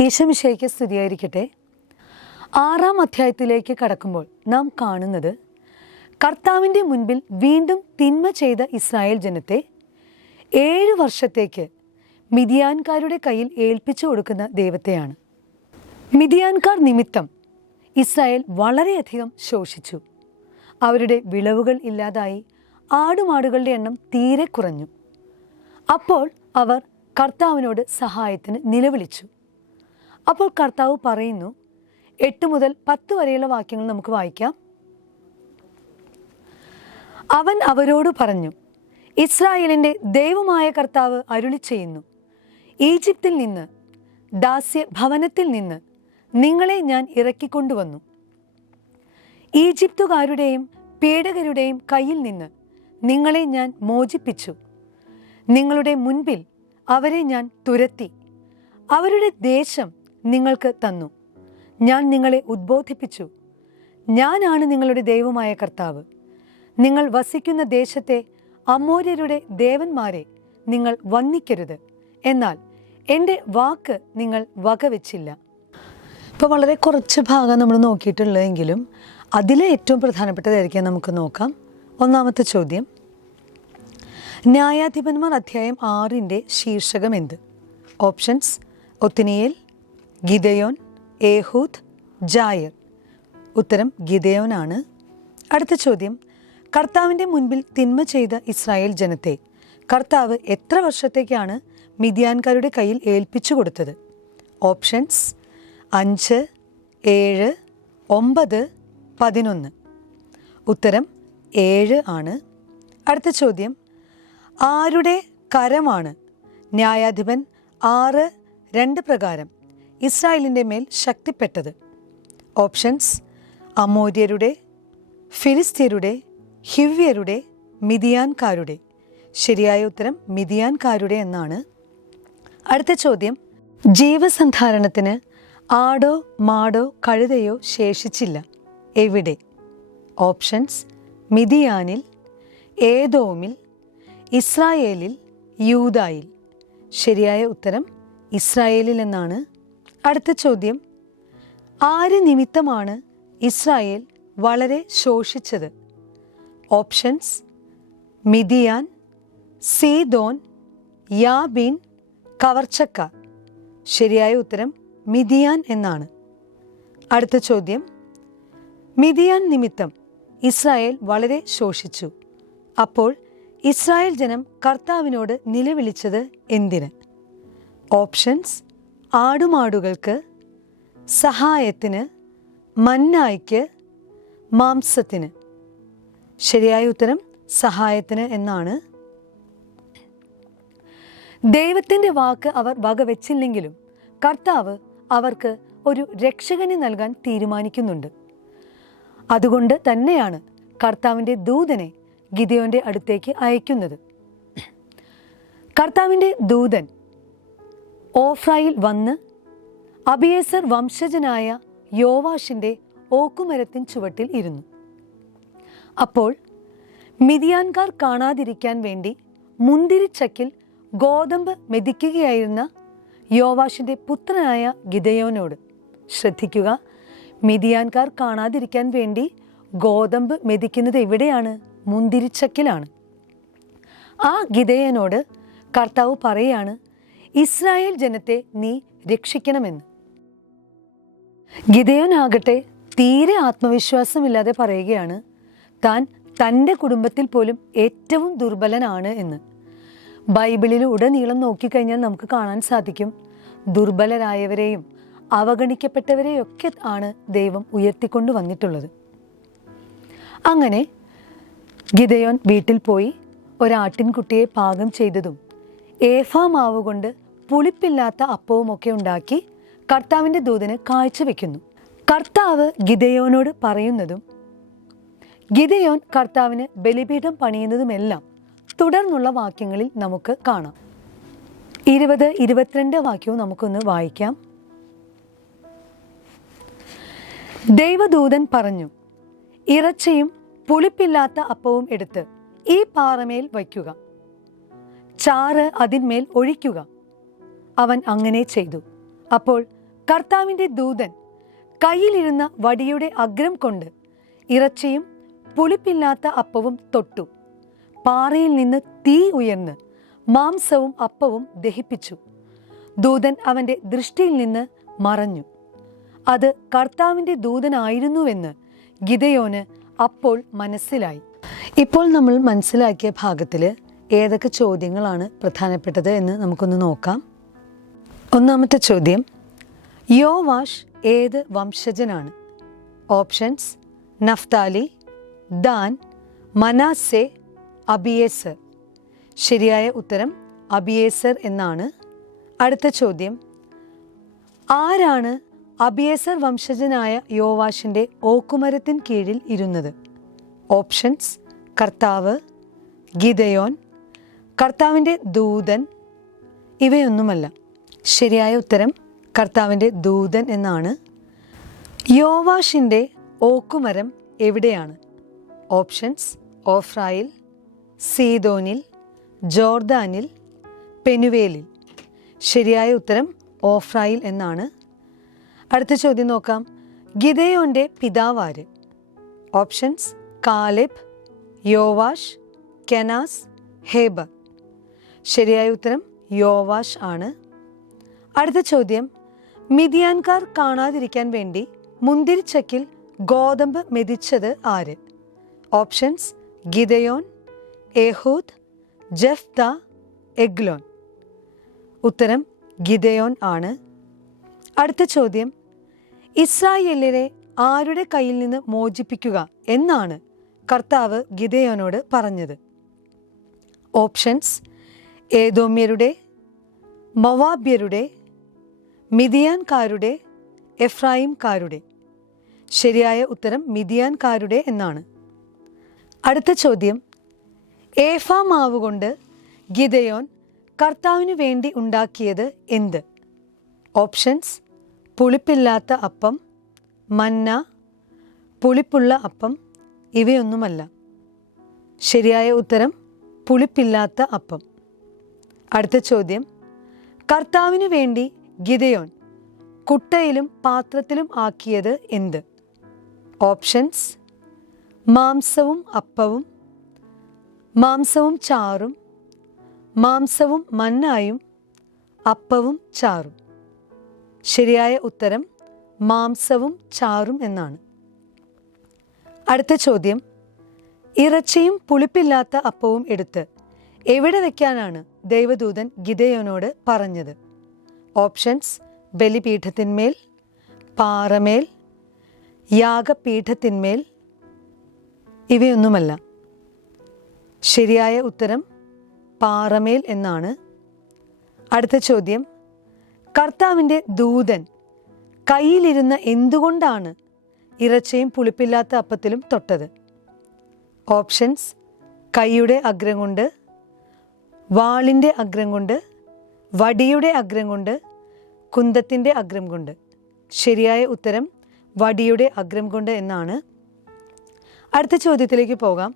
ഈശമിശയ്ക്ക് സ്തുതിയായിരിക്കട്ടെ. ആറാം അധ്യായത്തിലേക്ക് കടക്കുമ്പോൾ നാം കാണുന്നത് കർത്താവിന്റെ മുൻപിൽ വീണ്ടും തിന്മ ചെയ്ത ഇസ്രായേൽ ജനത്തെ ഏഴ് വർഷത്തേക്ക് മിതിയാൻകാരുടെ കയ്യിൽ ഏൽപ്പിച്ചു കൊടുക്കുന്ന ദൈവത്തെയാണ്. മിതിയാൻകാർ നിമിത്തം ഇസ്രായേൽ വളരെയധികം ശോഷിച്ചു. അവരുടെ വിളവുകൾ ഇല്ലാതായി ആടുമാടുകളുടെ എണ്ണം തീരെ കുറഞ്ഞു. അപ്പോൾ അവർ കർത്താവിനോട് സഹായത്തിന് നിലവിളിച്ചു. അപ്പോൾ കർത്താവ് പറയുന്നു എട്ട് മുതൽ പത്ത് വരെയുള്ള വാക്യങ്ങൾ നമുക്ക് വായിക്കാം. അവൻ അവരോട് പറഞ്ഞു ഇസ്രായേലിന്റെ ദൈവമായ കർത്താവ് അരുളി ചെയ്യുന്നു ഈജിപ്തിൽ നിന്ന് ദാസ്യ ഭവനത്തിൽ നിന്ന് നിങ്ങളെ ഞാൻ ഇറക്കിക്കൊണ്ടുവന്നു. ഈജിപ്തുകാരുടെയും പീഡകരുടെയും കയ്യിൽ നിന്ന് നിങ്ങളെ ഞാൻ മോചിപ്പിച്ചു. നിങ്ങളുടെ മുൻപിൽ അവരെ ഞാൻ തുരത്തി. അവരുടെ ദേശം നിങ്ങൾക്ക് തന്നു. ഞാൻ നിങ്ങളെ ഉദ്ബോധിപ്പിച്ചു. ഞാനാണ് നിങ്ങളുടെ ദൈവമായ കർത്താവ്. നിങ്ങൾ വസിക്കുന്ന ദേശത്തെ അമോര്യരുടെ ദേവന്മാരെ നിങ്ങൾ വന്ദിക്കരുത്. എന്നാൽ എന്റെ വാക്ക് നിങ്ങൾ വകവെച്ചില്ല. ഇപ്പോൾ വളരെ കുറച്ച് ഭാഗം നമ്മൾ നോക്കിയിട്ടുള്ളതെങ്കിലും അതിലെ ഏറ്റവും പ്രധാനപ്പെട്ടതായിരിക്കാം നമുക്ക് നോക്കാം. ഒന്നാമത്തെ ചോദ്യം. ന്യായാധിപന്മാർ അധ്യായം ആറിന്റെ ശീർഷകം എന്ത്? Options Othniel Gideon Ehud Jair. ഉത്തരം ഗിതയോനാണ് അടുത്ത ചോദ്യം. കർത്താവിന്റെ മുൻപിൽ തിന്മ ചെയ്ത ഇസ്രായേൽ ജനത്തെ കർത്താവ് എത്ര വർഷത്തേക്കാണ് മിതിയാൻകാരുടെ കയ്യിൽ ഏൽപ്പിച്ചു കൊടുത്തത്? ഓപ്ഷൻസ് അഞ്ച് ഏഴ് ഒമ്പത് പതിനൊന്ന്. ഉത്തരം ഏഴ് ആണ്. അടുത്ത ചോദ്യം. ആരുടെ കരമാണ്? ന്യായാധിപൻ ആറ് രണ്ട് പ്രകാരം. ഇസ്രായേലിന്റെ മേൽ ശക്തിപ്പെട്ടത്. ഓപ്ഷൻസ് അമോര്യരുടെ ഫിലിസ്തീരുടെ ഹിവ്യരുടെ മിതിയാൻകാരുടെ. ശരിയായ ഉത്തരം മിതിയാൻകാരുടെ എന്നാണ്. അടുത്ത ചോദ്യം ജീവസന്ധാരണത്തിന് ആടോ മാടോ കഴുതയോ ശേഷിച്ചില്ല. എവിടെ? ഓപ്ഷൻസ് മിതിയാനിൽ ഏതോമിൽ ഇസ്രായേലിൽ യൂതായിൽ ശരിയായ ഉത്തരം ഇസ്രായേലിൽ എന്നാണ്. അടുത്ത ചോദ്യം. ആര് നിമിത്തമാണ് ഇസ്രായേൽ വളരെ ശോഷിച്ചത്? ഓപ്ഷൻസ് മിതിയാൻ സീദോൻ യാബിൻ കവർച്ചക്ക. ശരിയായ ഉത്തരം മിതിയാൻ എന്നാണ്. അടുത്ത ചോദ്യം. മിതിയാൻ നിമിത്തം ഇസ്രായേൽ വളരെ ശോഷിച്ചു. അപ്പോൾ ഇസ്രായേൽ ജനം കർത്താവിനോട് നിലവിളിച്ചത് എന്തിന്? ഓപ്ഷൻസ് ആടുമാടുകൾക്ക് സഹായത്തിന് മന്നായ്ക്ക് മാംസത്തിന്. ശരിയായ ഉത്തരം സഹായത്തിന് എന്നാണ്. ദൈവത്തിന്റെ വാക്ക് അവർ വകവെച്ചില്ലെങ്കിലും കർത്താവ് അവർക്ക് ഒരു രക്ഷകനെ നൽകാൻ തീരുമാനിക്കുന്നുണ്ട്. അതുകൊണ്ട് തന്നെയാണ് കർത്താവിന്റെ ദൂതനെ ഗിദയോന്റെ അടുത്തേക്ക് അയക്കുന്നത്. കർത്താവിന്റെ ദൂതൻ ഓഫ്രായിൽ വന്ന് അബിയേസർ വംശജനായ യോവാഷിന്റെ ഓക്കുമരത്തിൻ ചുവട്ടിൽ ഇരുന്നു. അപ്പോൾ മിതിയാൻകാർ കാണാതിരിക്കാൻ വേണ്ടി മുന്തിരിച്ചക്കിൽ ഗോതമ്പ് മെതിക്കുകയായിരുന്ന യോവാഷിന്റെ പുത്രനായ ഗിതയോനോട് ശ്രദ്ധിക്കുക മിതിയാൻകാർ കാണാതിരിക്കാൻ വേണ്ടി ഗോതമ്പ് മെതിക്കുന്നത് എവിടെയാണ്? മുന്തിരിച്ചക്കിലാണ്. ആ ഗിതയനോട് കർത്താവ് പറയാണ് ഇസ്രായേൽ ജനത്തെ നീ രക്ഷിക്കണമെന്ന്. ഗിതയോനാകട്ടെ തീരെ ആത്മവിശ്വാസമില്ലാതെ പറയുകയാണ് താൻ തന്റെ കുടുംബത്തിൽ പോലും ഏറ്റവും ദുർബലനാണ് എന്ന്. ബൈബിളിൽ ഉടനീളം നോക്കിക്കഴിഞ്ഞാൽ നമുക്ക് കാണാൻ സാധിക്കും ദുർബലരായവരെയും അവഗണിക്കപ്പെട്ടവരെയൊക്കെ ആണ് ദൈവം ഉയർത്തിക്കൊണ്ട് വന്നിട്ടുള്ളത്. അങ്ങനെ ഗിതയോൻ വീട്ടിൽ പോയി ഒരാട്ടിൻകുട്ടിയെ പാകം ചെയ്തതും ഏഫാ മാവ് കൊണ്ട് പുളിപ്പില്ലാത്ത അപ്പവുമൊക്കെ ഉണ്ടാക്കി കർത്താവിന്റെ ദൂതന് കാഴ്ചവെക്കുന്നു. കർത്താവ് ഗിതയോനോട് പറയുന്നതും ഗിതയോൻ കർത്താവിന് ബലിപീഠം പണിയുന്നതുമെല്ലാം തുടർന്നുള്ള വാക്യങ്ങളിൽ നമുക്ക് കാണാം. ഇരുപത് ഇരുപത്തിരണ്ട് വാക്യവും നമുക്കൊന്ന് വായിക്കാം. ദൈവദൂതൻ പറഞ്ഞു ഇറച്ചയും പുളിപ്പില്ലാത്ത അപ്പവും എടുത്ത് ഈ പാറമേൽ വയ്ക്കുക. ചാറ് അതിന്മേൽ ഒഴിക്കുക. അവൻ അങ്ങനെ ചെയ്തു. അപ്പോൾ കർത്താവിന്റെ ദൂതൻ കയ്യിലിരുന്ന വടിയുടെ അഗ്രം കൊണ്ട് ഇറച്ചിയും പുളിപ്പില്ലാത്ത അപ്പവും തൊട്ടു. പാറയിൽ നിന്ന് തീ ഉയർന്ന് മാംസവും അപ്പവും ദഹിപ്പിച്ചു. ദൂതൻ അവന്റെ ദൃഷ്ടിയിൽ നിന്ന് മറഞ്ഞു. അത് കർത്താവിന്റെ ദൂതനായിരുന്നുവെന്ന് ഗിതയോന് അപ്പോൾ മനസ്സിലായി. ഇപ്പോൾ നമ്മൾ മനസ്സിലാക്കിയ ഭാഗത്തിൽ ഏതൊക്കെ ചോദ്യങ്ങളാണ് പ്രധാനപ്പെട്ടത് എന്ന് നമുക്കൊന്ന് നോക്കാം. ഒന്നാമത്തെ ചോദ്യം. യോവാഷ് ഏത് വംശജനാണ്? Options Naphtali Dan Manasseh Abiezer. ശരിയായ ഉത്തരം അബിയേസർ എന്നാണ്. അടുത്ത ചോദ്യം. ആരാണ് അബിയേസർ വംശജനായ യോവാഷിന്റെ ഓക്കുമരത്തിൻ കീഴിൽ ഇരുന്നത്? ഓപ്ഷൻസ് കർത്താവ് ഗിതയോൻ കർത്താവിന്റെ ദൂതൻ. ഇവയൊന്നുമല്ല. ശരിയായ ഉത്തരം കർത്താവിന്റെ ദൂതൻ എന്നാണ്. യോവാഷിന്റെ ഓക്കുമരം എവിടെയാണ്? ഓപ്ഷൻസ് ഓഫ്രായിൽ സീതോനിൽ ജോർദാനിൽ പെനുവേലിൽ. ശരിയായ ഉത്തരം ഓഫ്രായിൽ എന്നാണ്. അടുത്ത ചോദ്യം നോക്കാം. ഗിതയോന്റെ പിതാവാര് options Caleb Joash Kenaz Heber. ശരിയായ ഉത്തരം യോവാഷ് ആണ്. അടുത്ത ചോദ്യം. മിതിയാൻകാർ കാണാതിരിക്കാൻ വേണ്ടി മുന്തിരിച്ചക്കിൽ ഗോതമ്പ് മെതിച്ചത് ആര്? Options Gideon Ehud Jephthah Eglon. ഉത്തരം ഗിദയോൻ ആണ്. അടുത്ത ചോദ്യം. ഇസ്രായേലിനെ ആരുടെ കയ്യിൽ നിന്ന് മോചിപ്പിക്കുക എന്നാണ് കർത്താവ് ഗിതയോനോട് പറഞ്ഞത്. ഓപ്ഷൻസ് ഏതോമ്യരുടെ മൊവാബ്യരുടെ മിതിയാൻകാരുടെ എഫ്രായിംകാരുടെ. ശരിയായ ഉത്തരം മിതിയാൻകാരുടെ എന്നാണ്. അടുത്ത ചോദ്യം. ഏഫാ മാവ് കൊണ്ട് ഗിതയോൻ കർത്താവിനു വേണ്ടി ഉണ്ടാക്കിയത് എന്ത്? ഓപ്ഷൻസ് പുളിപ്പില്ലാത്ത അപ്പം മന്ന പുളിപ്പുള്ള അപ്പം ഇവയൊന്നുമല്ല. ശരിയായ ഉത്തരം പുളിപ്പില്ലാത്ത അപ്പം. അടുത്ത ചോദ്യം. കർത്താവിനു വേണ്ടി ഗിദയോൻ കുട്ടയിലും പാത്രത്തിലും ആക്കിയത് എന്ത്? ഓപ്ഷൻസ് മാംസവും അപ്പവും മാംസവും ചാറും മാംസവും മന്നായും അപ്പവും ചാറും. ശരിയായ ഉത്തരം മാംസവും ചാറും എന്നാണ്. അടുത്ത ചോദ്യം ഇറച്ചിയും പുളിപ്പില്ലാത്ത അപ്പവും എടുത്ത് എവിടെ വയ്ക്കാനാണ് ദൈവദൂതൻ ഗിതയോനോട് പറഞ്ഞത്? ഓപ്ഷൻസ് ബലിപീഠത്തിന്മേൽ പാറമേൽ യാഗപീഠത്തിന്മേൽ. ഇവയൊന്നുമല്ല. ശരിയായ ഉത്തരം പാറമേൽ എന്നാണ്. അടുത്ത ചോദ്യം. കർത്താവിന്റെ ദൂതൻ കയ്യിലിരുന്ന എന്തുകൊണ്ടാണ് ഇറച്ചയും പുളിപ്പില്ലാത്ത അപ്പത്തിലും തൊട്ടത്? ഓപ്ഷൻസ് കൈയുടെ അഗ്രം കൊണ്ട് വാളിന്റെ അഗ്രം കൊണ്ട് വടിയുടെ അഗ്രം കൊണ്ട് കുന്തത്തിന്റെ അഗ്രം കൊണ്ട്. ശരിയായ ഉത്തരം വടിയുടെ അഗ്രം കൊണ്ട് എന്നാണ്. അടുത്ത ചോദ്യത്തിലേക്ക് പോകാം.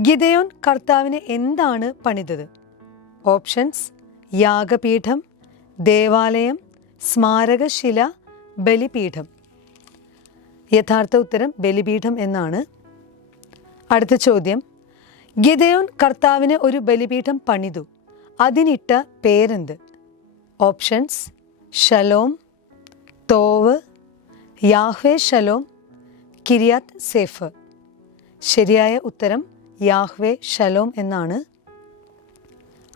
ഗിതയോൻ കർത്താവിന് എന്താണ് പണിതത്? ഓപ്ഷൻസ് യാഗപീഠം ദേവാലയം സ്മാരകശില ബലിപീഠം. യഥാർത്ഥ ഉത്തരം ബലിപീഠം എന്നാണ്. അടുത്ത ചോദ്യം. ഗിതയോൻ കർത്താവിന് ഒരു ബലിപീഠം പണിതു. അതിനിട്ട പേരെന്ത്? Options Shalom Tov Yahweh Shalom Kiriath Seph. ശരിയായ ഉത്തരം യാഹ്വേ ഷലോം എന്നാണ്.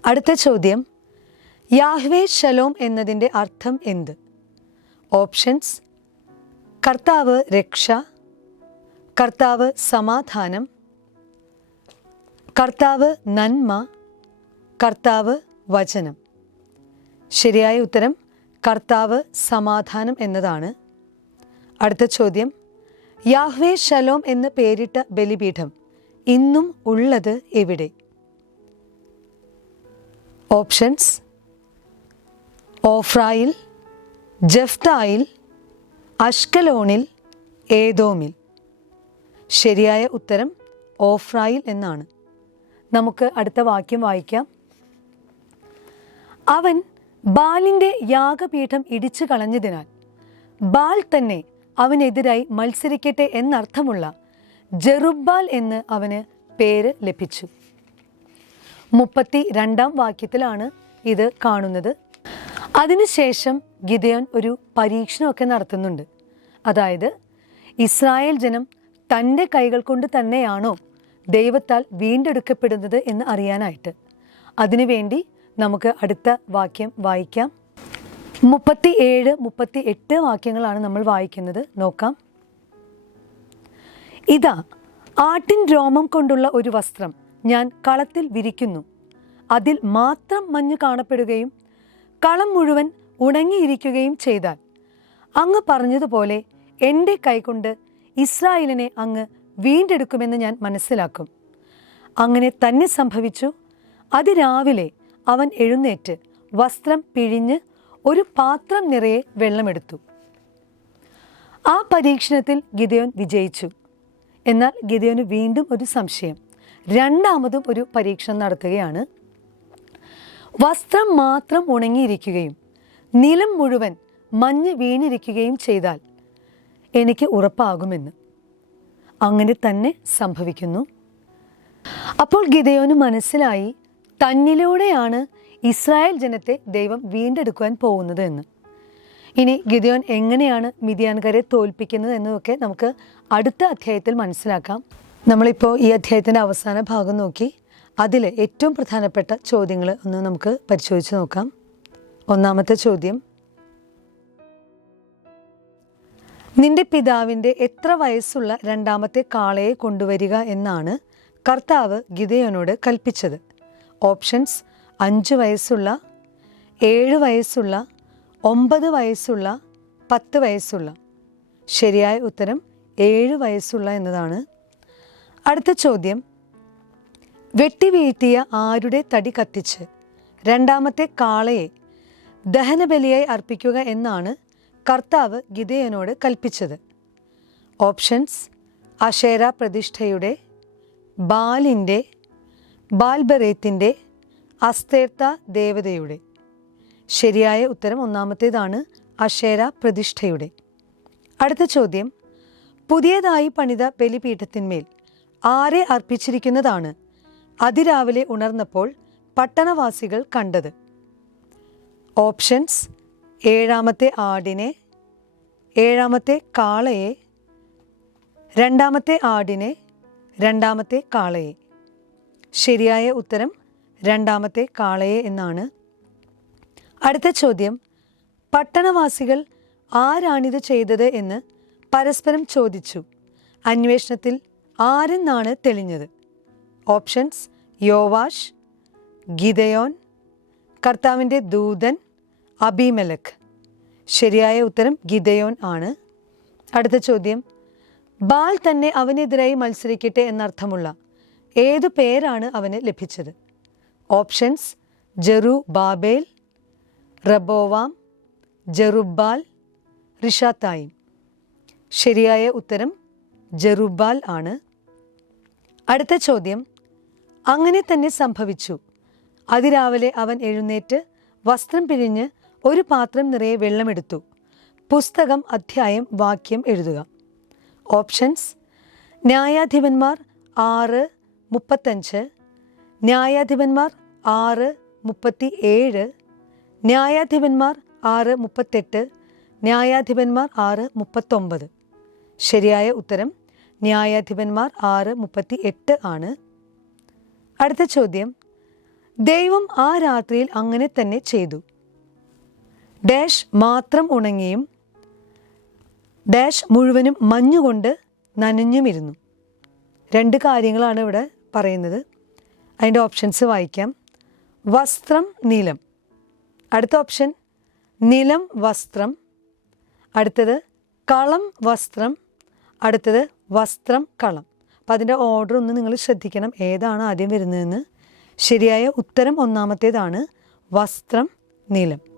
അടുത്ത ചോദ്യം യാഹ്വേ ഷലോം എന്നതിന്റെ അർത്ഥം എന്ത്? ഓപ്ഷൻസ് കർത്താവ് രക്ഷ കർത്താവ് സമാധാനം കർത്താവ് നന്മ കർത്താവ് വചനം. ശരിയായ ഉത്തരം കർത്താവ് സമാധാനം എന്നതാണ്. അടുത്ത ചോദ്യം. യാഹ്വേ ശലോം എന്ന് പേരിട്ട ബലിപീഠം ഇന്നും ഉള്ളത് എവിടെ? ഓപ്ഷൻസ്. ഓഫ്രായിൽ ജഫ്തായിൽ അഷ്കലോണിൽ ഏതോമിൽ ശരിയായ ഉത്തരം ഓഫ്രായിൽ എന്നാണ്. നമുക്ക് അടുത്ത വാക്യം വായിക്കാം. അവൻ ബാലിന്റെ യാഗപീഠം ഇടിച്ചു കളഞ്ഞതിനാൽ ബാൽ തന്നെ അവനെതിരായി മത്സരിക്കട്ടെ എന്നർത്ഥമുള്ള ജെറുബാൽ എന്ന് അവന് പേര് ലഭിച്ചു. മുപ്പത്തി രണ്ടാം വാക്യത്തിലാണ് ഇത് കാണുന്നത്. അതിനുശേഷം ഗിദയോൻ ഒരു പരീക്ഷണമൊക്കെ നടത്തുന്നുണ്ട്. അതായത് ഇസ്രായേൽ ജനം തന്റെ കൈകൾ കൊണ്ട് തന്നെയാണോ ദൈവത്താൽ വീണ്ടെടുക്കപ്പെടുന്നത് എന്ന് അറിയാനായിട്ട്. അതിനുവേണ്ടി നമുക്ക് അടുത്ത വാക്യം വായിക്കാം. മുപ്പത്തി ഏഴ് മുപ്പത്തി എട്ട് വാക്യങ്ങളാണ് നമ്മൾ വായിക്കുന്നത്. നോക്കാം. ഇതാ ആട്ടിൻ രോമം കൊണ്ടുള്ള ഒരു വസ്ത്രം ഞാൻ കളത്തിൽ വിരിക്കുന്നു. അതിൽ മാത്രം മഞ്ഞ് കാണപ്പെടുകയും കളം മുഴുവൻ ഉണങ്ങിയിരിക്കുകയും ചെയ്താൽ. അങ്ങ് പറഞ്ഞതുപോലെ എന്റെ കൈകൊണ്ട് ഇസ്രായേലിനെ അങ്ങ് വീണ്ടെടുക്കുമെന്ന് ഞാൻ മനസ്സിലാക്കും. അങ്ങനെ തന്നെ സംഭവിച്ചു. അതിരാവിലെ അവൻ എഴുന്നേറ്റ് വസ്ത്രം പിഴിഞ്ഞ് ഒരു പാത്രം നിറയെ വെള്ളമെടുത്തു. ആ പരീക്ഷണത്തിൽ ഗിദയോൻ വിജയിച്ചു. എന്നാൽ ഗിദയോന് വീണ്ടും ഒരു സംശയം. രണ്ടാമതും ഒരു പരീക്ഷണം നടത്തുകയാണ്. വസ്ത്രം മാത്രം ഉണങ്ങിയിരിക്കുകയും നിലം മുഴുവൻ മഞ്ഞ് വീണിരിക്കുകയും ചെയ്താൽ എനിക്ക് ഉറപ്പാകുമെന്ന്. അങ്ങനെ തന്നെ സംഭവിക്കുന്നു. അപ്പോൾ ഗിദയോന് മനസ്സിലായി തന്നിലൂടെയാണ് ഇസ്രായേൽ ജനത്തെ ദൈവം വീണ്ടെടുക്കുവാൻ പോകുന്നത് എന്ന്. ഇനി ഗിദയോൻ എങ്ങനെയാണ് മിതിയാൻകാരെ തോൽപ്പിക്കുന്നത് എന്നതൊക്കെ നമുക്ക് അടുത്ത അധ്യായത്തിൽ മനസ്സിലാക്കാം. നമ്മളിപ്പോൾ ഈ അധ്യായത്തിന്റെ അവസാന ഭാഗം നോക്കി. അതിൽ ഏറ്റവും പ്രധാനപ്പെട്ട ചോദ്യങ്ങൾ ഒന്ന് നമുക്ക് പരിശോധിച്ച് നോക്കാം. ഒന്നാമത്തെ ചോദ്യം. നിന്റെ പിതാവിന്റെ എത്ര വയസ്സുള്ള രണ്ടാമത്തെ കാളയെ കൊണ്ടുവരിക എന്നാണ് കർത്താവ് ഗിതയോനോട് കൽപ്പിച്ചത്. ഓപ്ഷൻസ് അഞ്ച് വയസ്സുള്ള ഏഴ് വയസ്സുള്ള ഒമ്പത് വയസ്സുള്ള പത്ത് വയസ്സുള്ള. ശരിയായ ഉത്തരം ഏഴ് വയസ്സുള്ള എന്നതാണ്. അടുത്ത ചോദ്യം. വെട്ടിവീഴ്ത്തിയ ആരുടെ തടി കത്തിച്ച്? രണ്ടാമത്തെ കാളയെ ദഹനബലിയായി അർപ്പിക്കുക എന്നാണ് കർത്താവ് ഗിതയനോട് കൽപ്പിച്ചത്. ഓപ്ഷൻസ് അഷേര പ്രതിഷ്ഠയുടെ ബാലിന്റെ ബാൽബറേത്തിന്റെ അസ്തേർത്ത ദേവതയുടെ. ശരിയായ ഉത്തരം ഒന്നാമത്തേതാണ് അഷേര പ്രതിഷ്ഠയുടെ. അടുത്ത ചോദ്യം പുതിയതായി പണിത ബലിപീഠത്തിന്മേൽ ആരെ അർപ്പിച്ചിരിക്കുന്നതാണ് അതിരാവിലെ ഉണർന്നപ്പോൾ പട്ടണവാസികൾ കണ്ടത്? ഓപ്ഷൻസ് ഏഴാമത്തെ ആടിനെ ഏഴാമത്തെ കാളയെ രണ്ടാമത്തെ ആടിനെ രണ്ടാമത്തെ കാളയെ. ശരിയായ ഉത്തരം രണ്ടാമത്തെ കാളയെ എന്നാണ്. അടുത്ത ചോദ്യം പട്ടണവാസികൾ ആരാണിത് ചെയ്തത് എന്ന് പരസ്പരം ചോദിച്ചു. അന്വേഷണത്തിൽ ആരെന്നാണ് തെളിഞ്ഞത്? ഓപ്ഷൻസ് യോവാഷ് ഗിതയോൻ കർത്താവിന്റെ ദൂതൻ അബിമലക് ശരിയായ ഉത്തരം ഗിതയോൻ ആണ്. അടുത്ത ചോദ്യം ബാൽ തന്നെ അവനെതിരായി മത്സരിക്കട്ടെ എന്നർത്ഥമുള്ള ഏതു പേരാണ് അവന് ലഭിച്ചത്? Options Zerubbabel Rehoboam Jerubbaal Rishathaim ശരിയായ ഉത്തരം ജെറുബാൽ ആണ്. അടുത്ത ചോദ്യം അങ്ങനെ തന്നെ സംഭവിച്ചു. അതിരാവിലെ അവൻ എഴുന്നേറ്റ് വസ്ത്രം പിഴിഞ്ഞ് ഒരു പാത്രം നിറയെ വെള്ളമെടുത്തു. പുസ്തകം അധ്യായം വാക്യം എഴുതുക. ഓപ്ഷൻസ് ന്യായാധിപന്മാർ ആറ് മുപ്പത്തഞ്ച് ന്യായാധിപന്മാർ ആറ് മുപ്പത്തി ഏഴ് ന്യായാധിപന്മാർ ആറ് മുപ്പത്തെട്ട് ന്യായാധിപന്മാർ ആറ് മുപ്പത്തൊമ്പത്. ശരിയായ ഉത്തരം ന്യായാധിപന്മാർ ആറ് മുപ്പത്തി എട്ട് ആണ്. അടുത്ത ചോദ്യം. ദൈവം ആ രാത്രിയിൽ അങ്ങനെ തന്നെ ചെയ്തു. ഡാഷ് മാത്രം ഉണങ്ങിയും ഡാഷ് മുഴുവനും മഞ്ഞുകൊണ്ട് നനഞ്ഞുമിരുന്നു. രണ്ട് കാര്യങ്ങളാണ് ഇവിടെ പറയുന്നത്. അതിന്റെ ഓപ്ഷൻസ് വായിക്കാം. വസ്ത്രം നീലം. അടുത്ത ഓപ്ഷൻ നിലം വസ്ത്രം. അടുത്തത് കളം വസ്ത്രം. അടുത്തത് വസ്ത്രം കളം. അപ്പം അതിന്റെ ഓർഡർ ഒന്ന് നിങ്ങൾ ശ്രദ്ധിക്കണം ഏതാണ് ആദ്യം വരുന്നതെന്ന്. ശരിയായ ഉത്തരം ഒന്നാമത്തേതാണ് വസ്ത്രം നീലം.